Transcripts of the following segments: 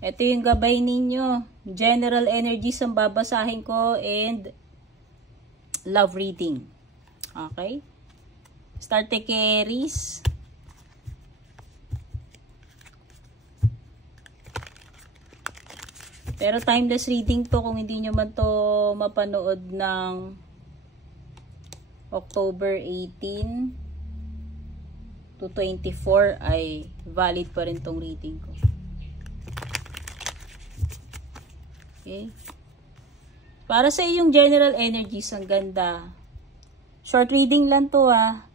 Ito yung gabay ninyo. General energies ang babasahin ko and love reading. Okay? Start kay Aries. Pero timeless reading to kung hindi nyo man to mapanood ng October 18 to 24 ay valid pa rin tong reading ko. Okay. Para sa iyong general energies, ang ganda. Short reading lang to ah.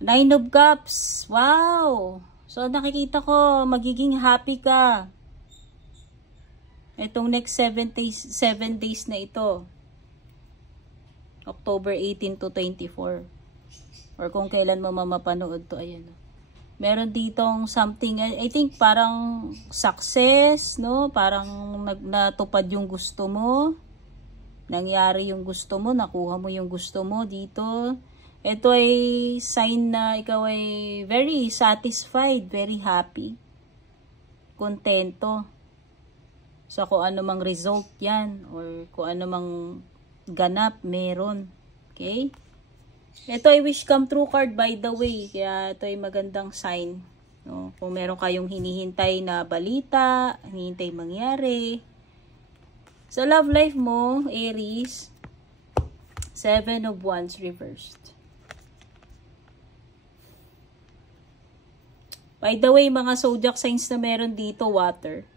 9 of Cups. Wow! So nakikita ko, magiging happy ka. Itong next 7 days na ito. October 18 to 24. Or kung kailan mo mamapanood to, ayan. Meron ditong something, I think parang success, no? Parang natupad yung gusto mo. Nangyari yung gusto mo, nakuha mo yung gusto mo dito. Ito ay sign na ikaw ay very satisfied, very happy. Kontento. So kung ano mang result yan, or kung ano mang ganap, meron. Okay? Ito ay wish come true card by the way. Kaya ito ay magandang sign. No? Kung meron kayong hinihintay na balita, hinihintay mangyari. Sa love life mo, Aries, 7 of Wands reversed. By the way, mga zodiac signs na meron dito, water.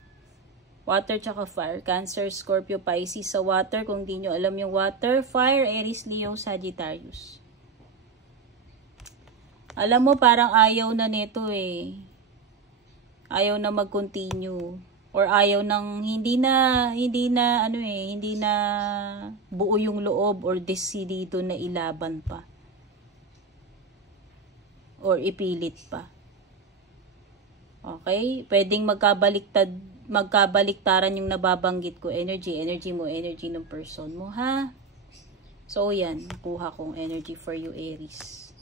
Water tsaka fire. Cancer, Scorpio, Pisces sa water. Kung di nyo alam yung water, fire, Aries, Leo, Sagittarius. Alam mo, parang ayaw na nito eh. Ayaw na mag-continue. Or ayaw nang, hindi na buo yung loob or desidido na ilaban pa. Or ipilit pa. Okay? Pwedeng magkabaliktaran yung nababanggit ko. Energy mo, energy ng person mo, ha? So, yan. Nakuha kong energy for you, Aries.